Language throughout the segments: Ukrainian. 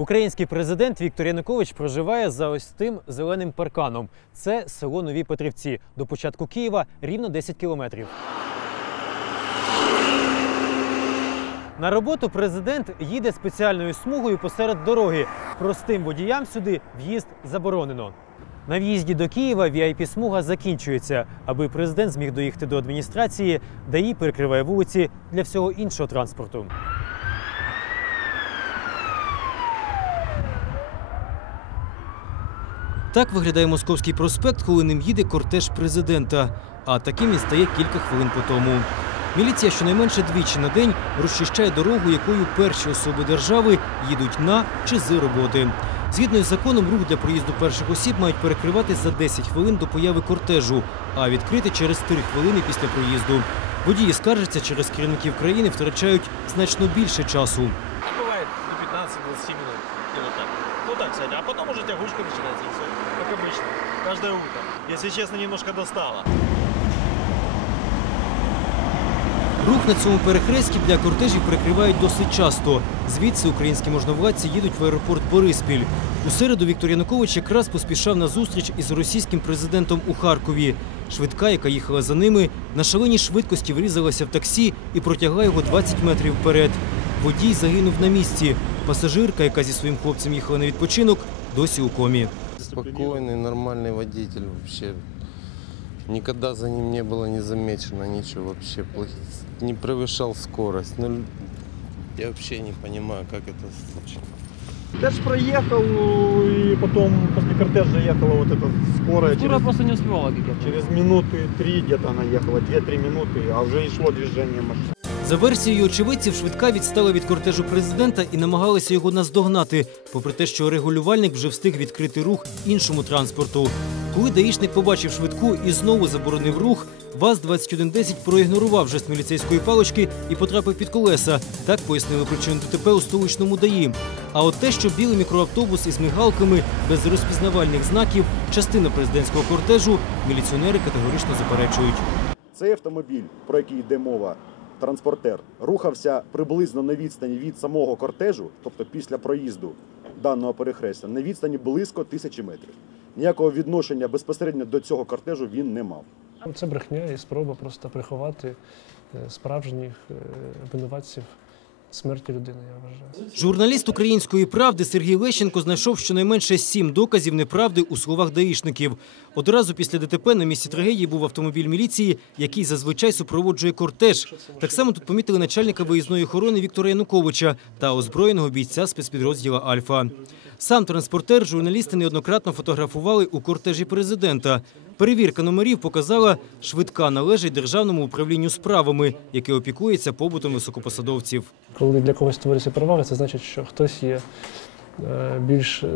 Український президент Віктор Янукович проживає за ось тим зеленим парканом. Це село Нові Петрівці. До початку Києва рівно 10 кілометрів. На роботу президент їде спеціальною смугою посеред дороги. Простим водіям сюди в'їзд заборонено. На в'їзді до Києва VIP-смуга закінчується. Аби президент зміг доїхати до адміністрації, ДАІ перекриває вулиці для всього іншого транспорту. Так виглядає московський проспект, коли ним їде кортеж президента. А таким він стає кілька хвилин по тому. Міліція щонайменше двічі на день розчищає дорогу, якою перші особи держави їдуть на чи з роботи. Згідно із законом, рух для проїзду перших осіб мають перекривати за 10 хвилин до появи кортежу, а відкрити через 3 хвилини після проїзду. Водії скаржаться, через керівників країни втрачають значно більше часу. Бывает до 15-20 минут, где-то так. Ну так, кстати, а потом уже тягучка начинается, и все, как обычно, каждое утро. Если честно, немножко достало. Рух на цьому перехресті для кортежів перекривають досить часто. Звідси українські можновладці їдуть в аеропорт Бориспіль. У середу Віктор Янукович якраз поспішав на зустріч із російським президентом у Харкові. Швидка, яка їхала за ними, на шаленій швидкості врізалася в таксі і протягла його 20 метрів вперед. Водій загинув на місці. Пасажирка, яка зі своїм хлопцем їхала на відпочинок, досі у комі. Спокойный, нормальный водитель вообще. Никогда за ним не было не замечено ничего вообще. плохи- Не превышал скорость. Ну, я вообще не понимаю, как это случилось. Я ж проехал, и потом после кортежа ехала вот эта скорая. через, просто не успевала, как я через минуты три где-то она ехала, 2-3 минуты, а уже и шло движение машин. За версією очевидців, швидка відстала від кортежу президента і намагалася його наздогнати, попри те, що регулювальник вже встиг відкрити рух іншому транспорту. Коли даїшник побачив швидку і знову заборонив рух, ВАЗ-2110 проігнорував жест міліцейської палички і потрапив під колеса. Так пояснили причину ДТП у столичному ДАІ. А от те, що білий мікроавтобус із мигалками без розпізнавальних знаків, частина президентського кортежу, міліціонери категорично заперечують. Цей автомобіль, про який йде мова, транспортер, рухався приблизно на відстані від самого кортежу, тобто після проїзду даного перехрестя, на відстані близько тисячі метрів. Ніякого відношення безпосередньо до цього кортежу він не мав. Це брехня і спроба просто приховати е, справжніх е, винуватців смерті людини, я вважаю. Журналіст української правди Сергій Лещенко знайшов щонайменше сім доказів неправди у словах даїшників. Одразу після ДТП на місці трагедії був автомобіль міліції, який зазвичай супроводжує кортеж. Так само тут помітили начальника виїзної охорони Віктора Януковича та озброєного бійця спецпідрозділа Альфа. Сам транспортер журналісти неоднократно фотографували у кортежі президента. Перевірка номерів показала, швидка належить державному управлінню справами, яке опікується побутом високопосадовців. Коли для когось створюється перевага, це значить, що хтось є більш е,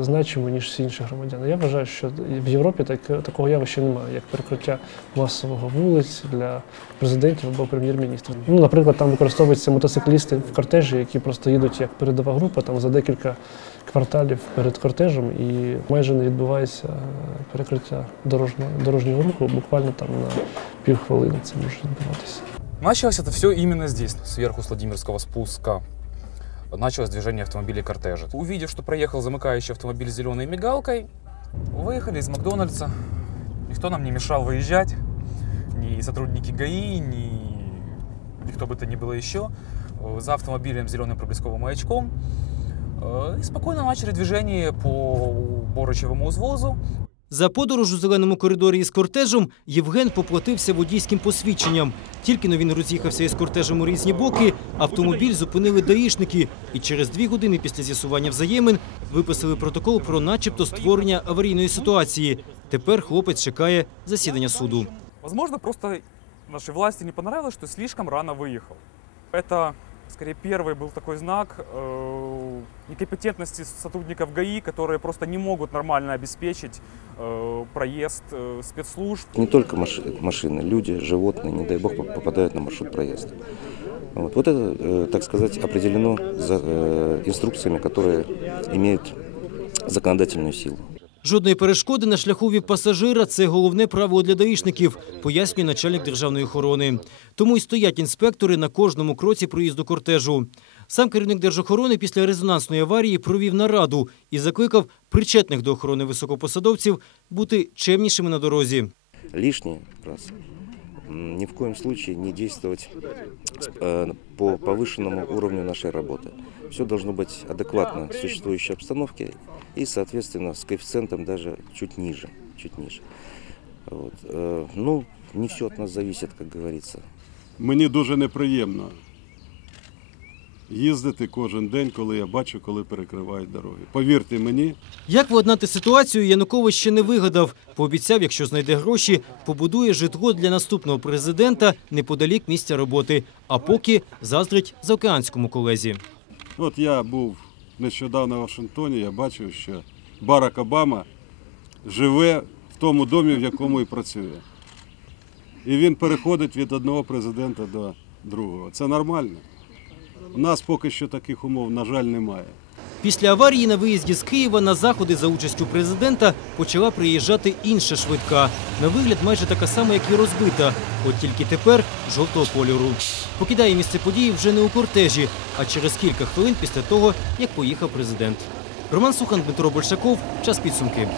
значимий, ніж всі інші громадяни. Я вважаю, що в Європі так, такого явища немає, як перекриття масового вулиць для президентів або прем'єр-міністрів. Ну, наприклад, там використовуються мотоциклісти в кортежі, які просто їдуть як передова група там за декілька кварталів перед кортежем, і майже не відбувається е, перекриття дорожнього, дорожнього руху, буквально там на півхвилини це може відбуватися. Началось это все именно здесь, сверху с спуска. Началось движение автомобилей кортежа. Увидев, что проехал замыкающий автомобиль с зеленой мигалкой, выехали из Макдональдса. Никто нам не мешал выезжать. Ни сотрудники ГАИ, ни никто бы то ни было еще. За автомобилем с зеленым проблесковым маячком. Э, И спокойно начали движение по Борочевому узвозу. За подорож у зеленому коридорі із кортежем Євген поплатився водійським посвідченням. Тільки но він роз'їхався із кортежем у різні боки, автомобіль зупинили даїшники і через дві години після з'ясування взаємин виписали протокол про начебто створення аварійної ситуації. Тепер хлопець чекає засідання суду. Возможно, просто нашей власти не понравилось, что слишком рано выехал. Это, скорее, первый был такой знак э, некомпетентности сотрудников ГАИ, которые просто не могут нормально обеспечить э, проезд э, спецслужб. Не только маши- машины, люди, животные, не дай бог, поп- попадают на маршрут проезда. Вот, вот это, э, так сказать, определено за, э, инструкциями, которые имеют законодательную силу. Жодної перешкоди на шляху від пасажира це головне правило для даїшників, пояснює начальник державної охорони. Тому й стоять інспектори на кожному кроці проїзду кортежу. Сам керівник держохорони після резонансної аварії провів нараду і закликав причетних до охорони високопосадовців бути чемнішими на дорозі. Лішні раз м, Ни в коем случае не действовать э, по повышенному уровню нашей работы. Все должно быть адекватно существующей обстановке и, соответственно, с коэффициентом даже чуть ниже. Чуть ниже. Вот. э, Ну, не все от нас зависит, как говорится. Мені дуже неприємно їздити кожен день, коли я бачу, коли перекривають дороги. Повірте мені, Як владнати ситуацію, Янукович ще не вигадав. Пообіцяв, якщо знайде гроші, побудує житло для наступного президента неподалік місця роботи. А поки заздрить заокеанському колезі. от я був нещодавно в Вашингтоні, я бачив, що Барак Обама живе в тому домі, в якому і працює. І він переходить від одного президента до другого. Це нормально. У нас поки що таких умов, на жаль, немає. Після аварії на виїзді з Києва на заходи за участю президента почала приїжджати інша швидка. На вигляд майже така сама, як і розбита. От тільки тепер жовтого кольору. Покидає місце події вже не у кортежі, а через кілька хвилин після того, як поїхав президент. Роман Сухан, Дмитро Большаков. Час підсумки.